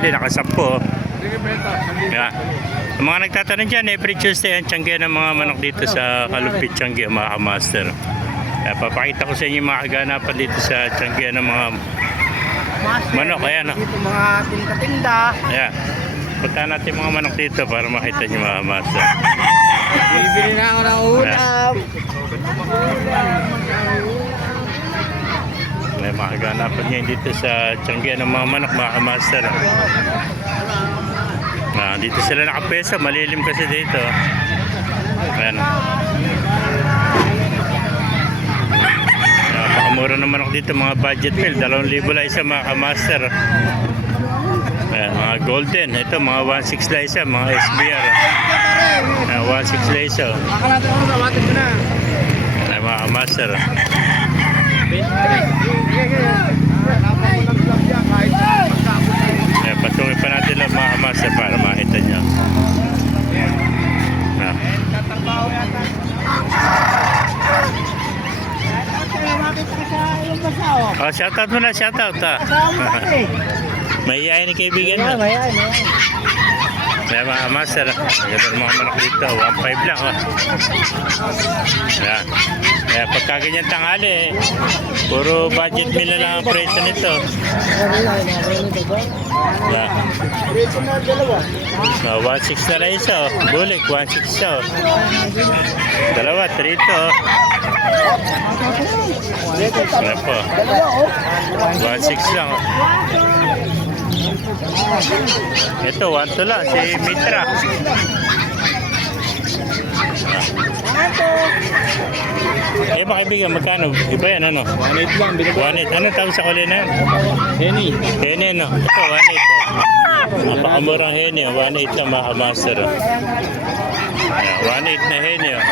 bumili, nakasampo. Yeah. Ang mga nagtatanong dyan, every Tuesday ang tiyangge ng mga manok dito sa Kalumpit Tiyangge, mga kamaster. Kaya papakita ko sa inyo yung mga kaganapan dito sa tiyangge ng mga manok. Ayan, dito mga tinda-tinda. yeah. Punta natin mga manok dito para makita nyo mga kamaster. Bibili na ako ng ulam. May mga kaganapan ngayon dito sa tiyangge ng mga manok, mga kamaster. Dito sila nakapesa, malilim kasi dito. Ayan. Napakamura ng manok dito, mga budget meal, 2,000 lang isa, mga kamaster. Ayan, mga golden, ito mga 1,600 lang isa, mga SBR. 1,600 lang isa. Ayan, mga kamaster. Ayan, patuloy pa natin lang mga kamaster para makita nyo. Oh, shoutout mo na, shoutout ha. Mahihayin ni kaibigan mo. Kaya mga master, magandang mga manok dito, 1,500 lang oh. Yan. Kaya pagka ganyan tanghali, puro budget meal na lang ang presyo nito. Yan. 1,600 na lang isa oh. Bulik, 1,600 oh. Dalawa, 3 to oh. Ano po? 1,600 lang oh. Ito, 1,200 lang, si Mitra. Eh, mga kaibigan, magkano? Iba yan, ano? 1,800 lang, binigay. 1,800. Ano tawag sa kulay na yan? Henny. Hene, no? Ito, 1,800. Napakamurang hene, 1,800 lang, mga kamaster. 1,800 na hene, oh.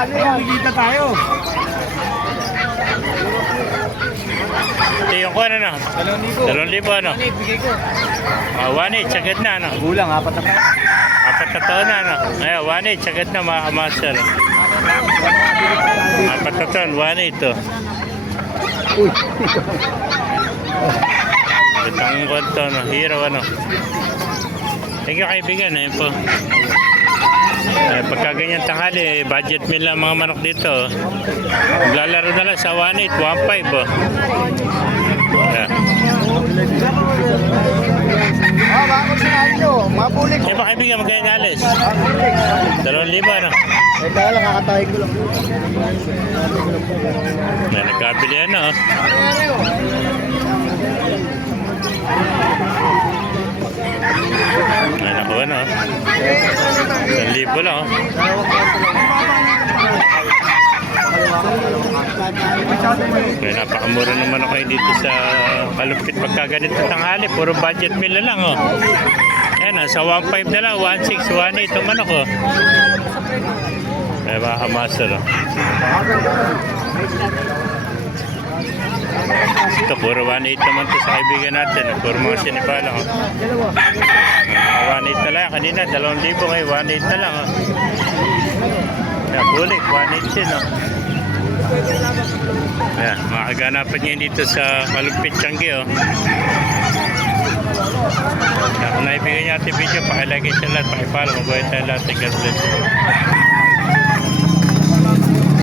Magkita tayo. Ito yung kuha na, 2,000 ano? 1,800, sagad na, ano? Gulang, 4 na. 4 na taon na, ano? Ayan, 1,800, sagad na, mga kamaster. 4 na taon, 1,800 to. Uy. Itong kwento, no? Hero, ano? Thank you, kaibigan, ayun po. Pagka ganyan tanghali, budget meal lang mga manok dito. Maglalaro na lang sa 1,800, 1,500 oh. Yeah. Bakit sinabi nyo? Mabulik. Eh, baka kaibigan, magkaya nalis? 2,000, ano? Eh, kaya lang, kakatahin ko lang. Nagkabili, ano? Ay, naku, ano? 1,000 lang, oh. Kaya napakamura naman ako dito sa Kalumpit pagka ganito tanghali. Puro budget meal na lang, oh. Ayan, sa 1,500 na lang, 1,600, 1,800 itong manok, oh. Kaya mga kamaster, oh. Ito, puro 1,800 naman ito sa kaibigan natin. Puro mga sinipala, oh. 1,800 na lang. Kanina, 2,000 ngayon, 1,800 na lang, oh. Ayan, bulik, 1,800 din, oh. Ayan, makaganapan niya dito sa Kalumpit Tiyangge, oh. Kung naibigay niya ating video, pakilagay siya lahat, pakipalo, mabuhay tayo lahat. God bless.